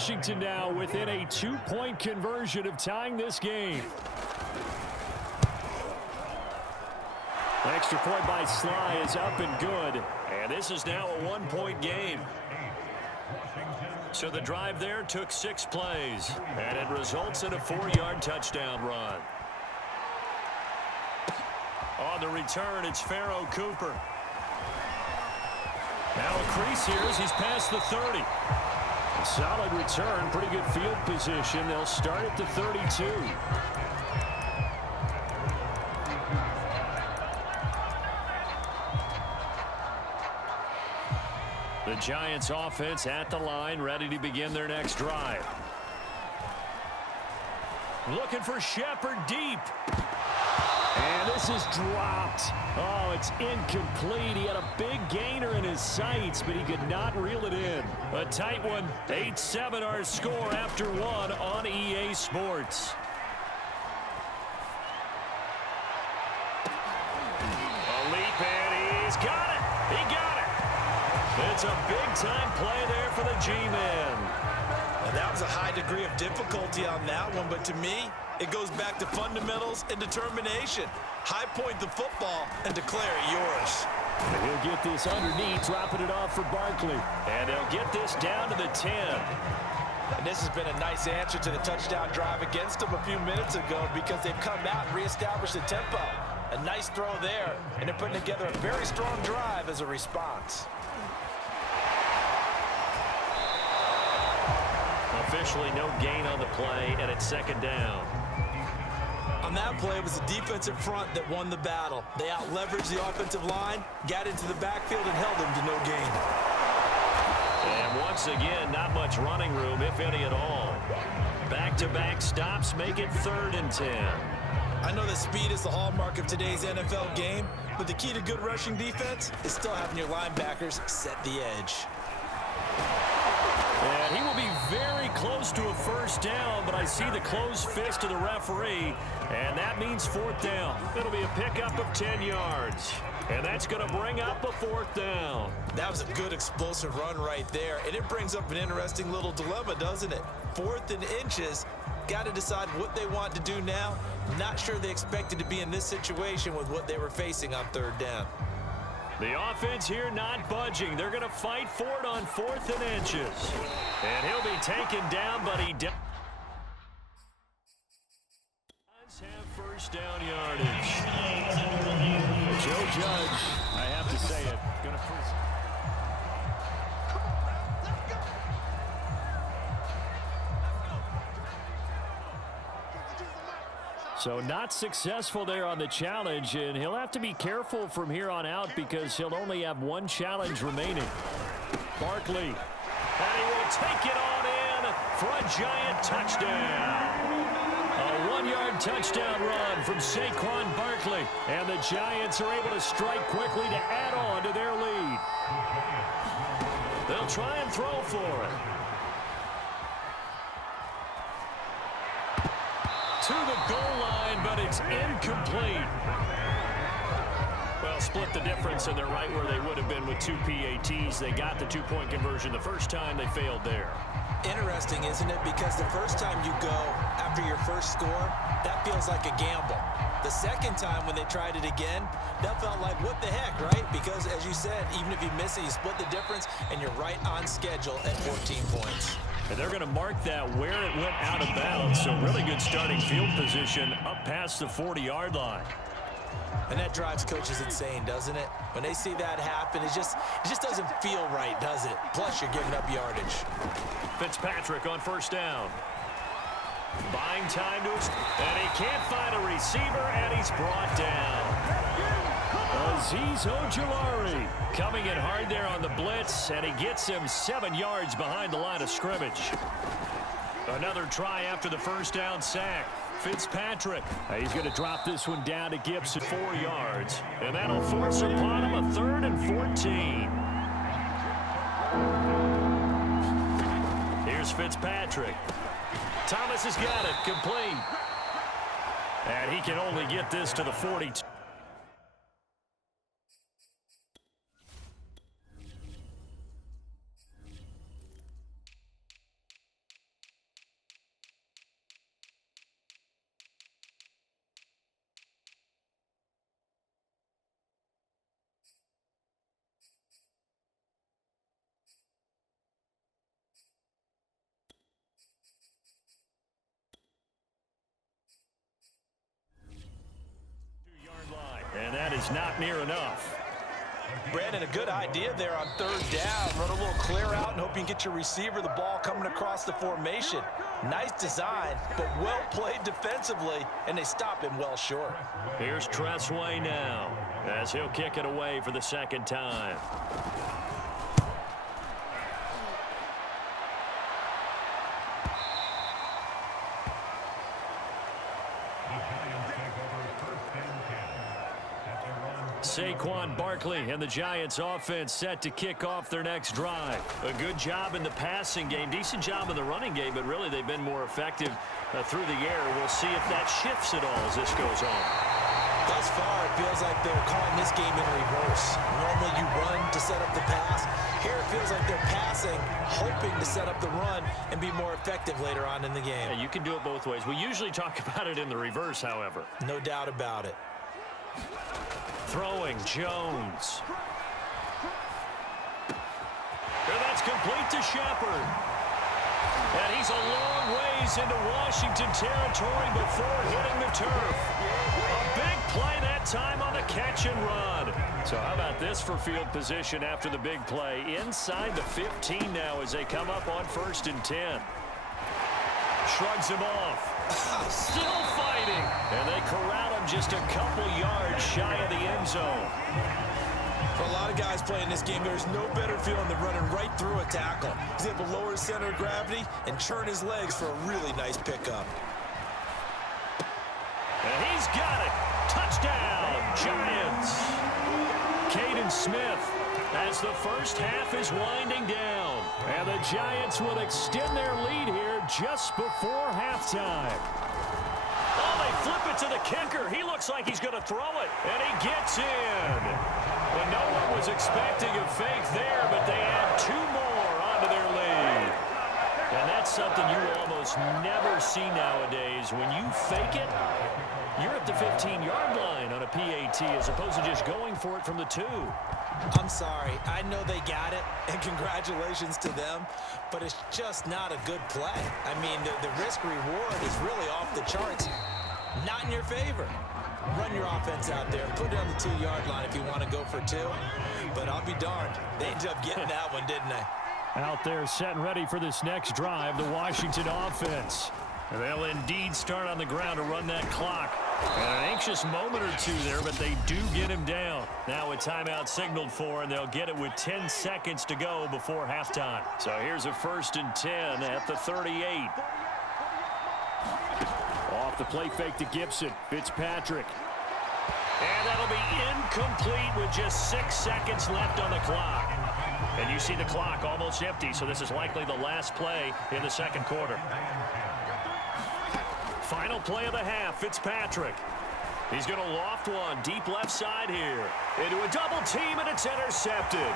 Washington now within a 2-point conversion of tying this game. Extra point by Sly is up and good. And this is now a 1-point game. So the drive there took 6 plays. And it results in a 4-yard touchdown run. On the return, it's Pharaoh Cooper. Now a crease here as he's past the 30. A solid return, pretty good field position. They'll start at the 32. The Giants offense at the line, ready to begin their next drive. Looking for Shepard deep. And this is dropped. Oh, it's incomplete. He had a big gainer in his sights, but he could not reel it in. A tight one. 8-7 our score after 1 on EA Sports. A leap, and he's got it. He got it. It's a big-time play there for the G-Men. And that was a high degree of difficulty on that one, but to me, it goes back to fundamentals and determination. High point the football and declare it yours. And he'll get this underneath, dropping it off for Barkley. And they'll get this down to the 10. And this has been a nice answer to the touchdown drive against them a few minutes ago because they've come out and reestablished the tempo. A nice throw there, and they're putting together a very strong drive as a response. Officially no gain on the play, and it's 2nd down. On that play, it was the defensive front that won the battle. They out-leveraged the offensive line, got into the backfield, and held them to no gain. And once again, not much running room, if any at all. Back-to-back stops make it 3rd and 10. I know that speed is the hallmark of today's NFL game, but the key to good rushing defense is still having your linebackers set the edge. And he will be very close to a 1st down, but I see the closed fist of the referee, and that means 4th down. It'll be a pickup of 10 yards, and that's going to bring up a 4th down. That was a good explosive run right there, and it brings up an interesting little dilemma, doesn't it? 4th and inches, got to decide what they want to do now. Not sure they expected to be in this situation with what they were facing on 3rd down. The offense here not budging. They're going to fight for it on 4th and inches. And he'll be taken down, but he does have 1st down yardage. Joe Judge, I have to say it, going to first. So not successful there on the challenge, and he'll have to be careful from here on out because he'll only have 1 challenge remaining. Barkley, and he will take it on in for a Giant touchdown. A 1-yard touchdown run from Saquon Barkley, and the Giants are able to strike quickly to add on to their lead. They'll try and throw for it. To the goal line, but it's incomplete. Well, split the difference, and they're right where they would have been with 2 PATs. They got the 2-point conversion the first time. They failed there. Interesting, isn't it? Because the first time you go after your first score, that feels like a gamble. The second time when they tried it again, that felt like, what the heck, right? Because, as you said, even if you miss it, you split the difference, and you're right on schedule at 14 points. And they're going to mark that where it went out of bounds. So really good starting field position up past the 40-yard line. And that drives coaches insane, doesn't it? When they see that happen, it just doesn't feel right, does it? Plus, you're giving up yardage. Fitzpatrick on 1st down. Buying time to and he can't find a receiver, and he's brought down. Azeez Ojulari coming in hard there on the blitz, and he gets him 7 yards behind the line of scrimmage. Another try after the 1st down sack. Fitzpatrick, he's going to drop this one down to Gibson, 4 yards, and that'll force upon him a 3rd and 14. Here's Fitzpatrick. Thomas has got it, complete. And he can only get this to the 42. is not near enough. Brandon, a good idea there on third down. Run a little clear out and hope you can get your receiver the ball coming across the formation. Nice design, but well played defensively, and they stop him well short. Here's Tressway now, as he'll kick it away for the second time. Saquon Barkley and the Giants offense set to kick off their next drive. A good job in the passing game, decent job in the running game, but really they've been more effective through the air. We'll see if that shifts at all as this goes on. Thus far, it feels like they're calling this game in reverse. Normally you run to set up the pass. Here it feels like they're passing, hoping to set up the run and be more effective later on in the game. Yeah, you can do it both ways. We usually talk about it in the reverse, however. No doubt about it. Throwing, Jones. And that's complete to Shepard. And he's a long ways into Washington territory before hitting the turf. A big play that time on the catch and run. So how about this for field position after the big play? Inside the 15 now as they come up on 1st and 10. Shrugs him off. Still fighting. And they corral him just a couple yards shy of the end zone. For a lot of guys playing this game, there's no better feeling than running right through a tackle. He's able to lower his center of gravity and churn his legs for a really nice pickup. And he's got it. Touchdown, Giants. Caden Smith as the first half is winding down. And the Giants will extend their lead here just before halftime. Oh, they flip it to the kicker. He looks like he's going to throw it. And he gets in. But no one was expecting a fake there, but they add 2 more onto their lead. And that's something you almost never see nowadays. When you fake it, you're at the 15-yard line on a PAT as opposed to just going for it from the 2. I'm sorry. I know they got it, and congratulations to them, but it's just not a good play. I mean, the risk-reward is really off the charts. Not in your favor. Run your offense out there. Put it on the 2-yard line if you want to go for 2. But I'll be darned. They ended up getting that one, didn't they? Out there set and ready for this next drive, the Washington offense. They'll indeed start on the ground to run that clock. And an anxious moment or two there, but they do get him down. Now a timeout signaled for, and they'll get it with 10 seconds to go before halftime. So here's a 1st and 10 at the 38. Off the play fake to Gibson. Fitzpatrick. And that'll be incomplete with just 6 seconds left on the clock. And you see the clock almost empty, so this is likely the last play in the second quarter. Final play of the half, Fitzpatrick. He's going to loft one deep left side here. Into a double team, and it's intercepted.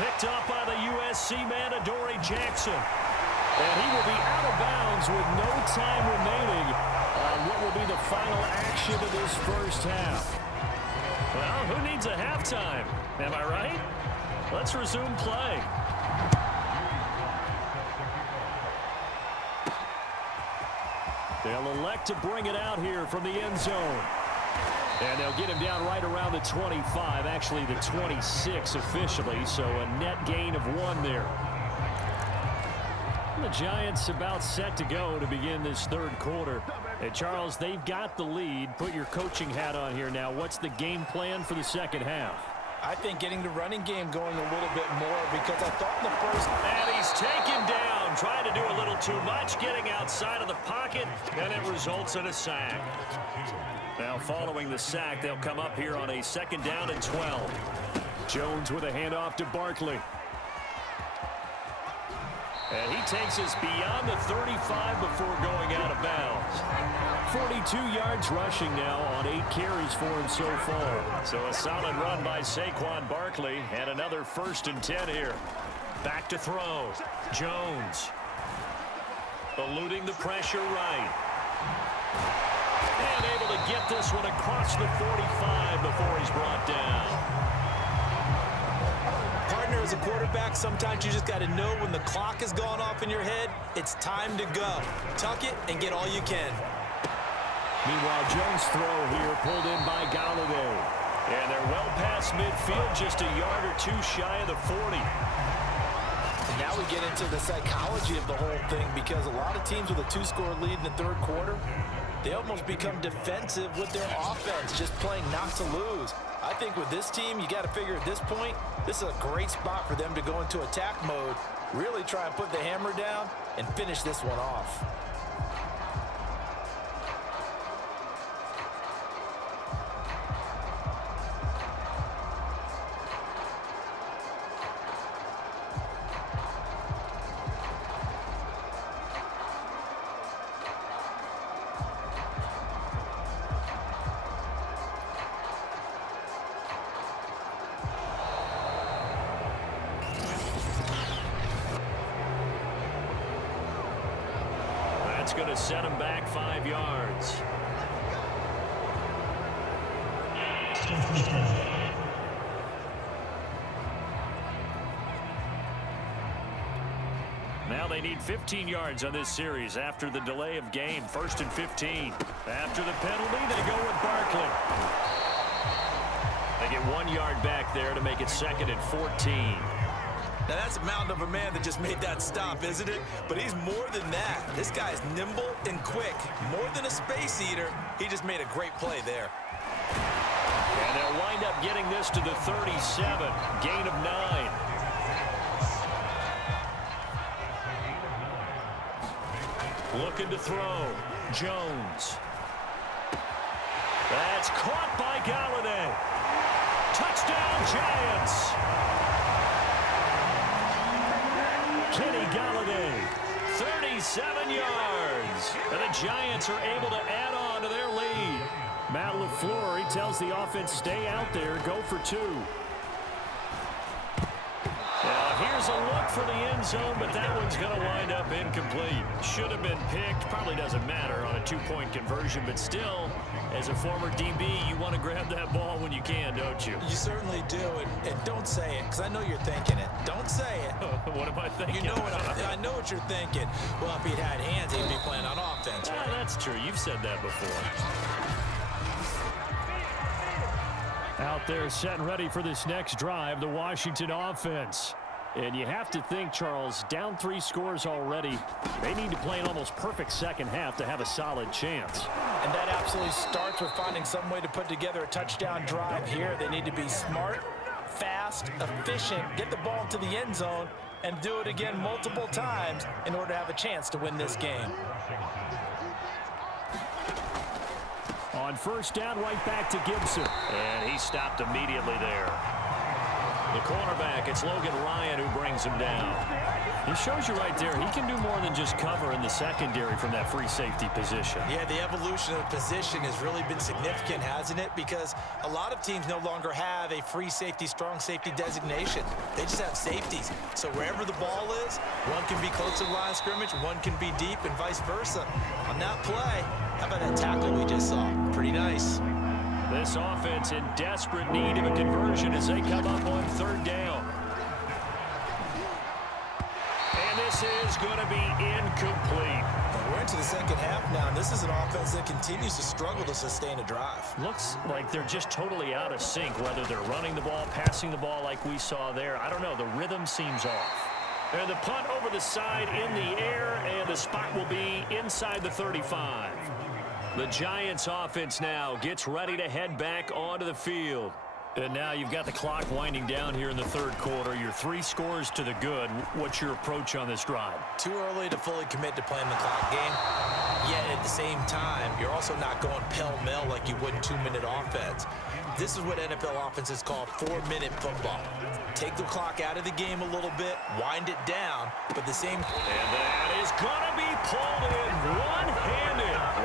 Picked up by the USC man, Adoree Jackson. And he will be out of bounds with no time remaining on what will be the final action of this first half. Well, who needs a halftime? Am I right? Let's resume play. They'll elect to bring it out here from the end zone. And they'll get him down right around the 25, actually the 26 officially, so a net gain of 1 there. The Giants about set to go to begin this third quarter. And Charles, they've got the lead. Put your coaching hat on here now. What's the game plan for the second half? I think getting the running game going a little bit more, because I thought in the first... And he's taken down, trying to do a little too much, getting outside of the pocket, and it results in a sack. Now following the sack, they'll come up here on a 2nd down and 12. Jones with a handoff to Barkley. And he takes us beyond the 35 before going out of bounds. 42 yards rushing now on 8 carries for him so far. So a solid run by Saquon Barkley, and another 1st and 10 here. Back to throw. Jones. Eluding the pressure right. And able to get this one across the 45 before he's brought down. Partner, as a quarterback, sometimes you just got to know when the clock has gone off in your head, it's time to go. Tuck it and get all you can. Meanwhile, Jones' throw here pulled in by Galladay. And they're well past midfield, just a yard or two shy of the 40. And now we get into the psychology of the whole thing, because a lot of teams with a 2-score lead in the third quarter, they almost become defensive with their offense, just playing not to lose. I think with this team, you got to figure at this point, this is a great spot for them to go into attack mode, really try and put the hammer down and finish this one off. That's going to set him back 5 yards. Now they need 15 yards on this series after the delay of game. 1st and 15. After the penalty, they go with Barkley. They get 1 yard back there to make it 2nd and 14. Now, that's a mountain of a man that just made that stop, isn't it? But he's more than that. This guy's nimble and quick. More than a space eater, he just made a great play there. And they'll wind up getting this to the 37. Gain of 9. Looking to throw. Jones. That's caught by Galladay. Touchdown, Giants. Kenny Galladay, 37 yards. And the Giants are able to add on to their lead. Matt LaFleur, he tells the offense, stay out there, go for 2. Now here's a look for the end zone, but that one's going to wind up incomplete. Should have been picked. Probably doesn't matter on a 2-point conversion, but still, as a former DB, you want to grab that ball when you can, don't you? You certainly do, and don't say it, because I know you're thinking it. Don't say it. What am I thinking? You know what I know what you're thinking. Well, if he'd had hands, he'd be playing on offense, right? That's true. You've said that before. Out there set and ready for this next drive, the Washington offense. And you have to think, Charles, down 3 scores already. They need to play an almost perfect second half to have a solid chance. And that absolutely starts with finding some way to put together a touchdown drive here. They need to be smart, fast, efficient, get the ball to the end zone, and do it again multiple times in order to have a chance to win this game. On 1st down, right back to Gibson. And he stopped immediately there. The cornerback, it's Logan Ryan who brings him down. He shows you right there, he can do more than just cover in the secondary from that free safety position. Yeah, the evolution of the position has really been significant, hasn't it? Because a lot of teams no longer have a free safety, strong safety designation. They just have safeties. So wherever the ball is, one can be close to the line of scrimmage, one can be deep, and vice versa. On that play, how about that tackle we just saw? Pretty nice. This offense in desperate need of a conversion as they come up on 3rd down. And this is going to be incomplete. And we're into the second half now, and this is an offense that continues to struggle to sustain a drive. Looks like they're just totally out of sync, whether they're running the ball, passing the ball like we saw there. I don't know. The rhythm seems off. And the punt over the side in the air, and the spot will be inside the 35. The Giants offense now gets ready to head back onto the field. And now you've got the clock winding down here in the 3rd quarter. You're 3 scores to the good. What's your approach on this drive? Too early to fully commit to playing the clock game. Yet at the same time, you're also not going pell-mell like you would in 2-minute offense. This is what NFL offenses call 4-minute football. Take the clock out of the game a little bit, wind it down, but the same... And that is going to be pulled in one-handed.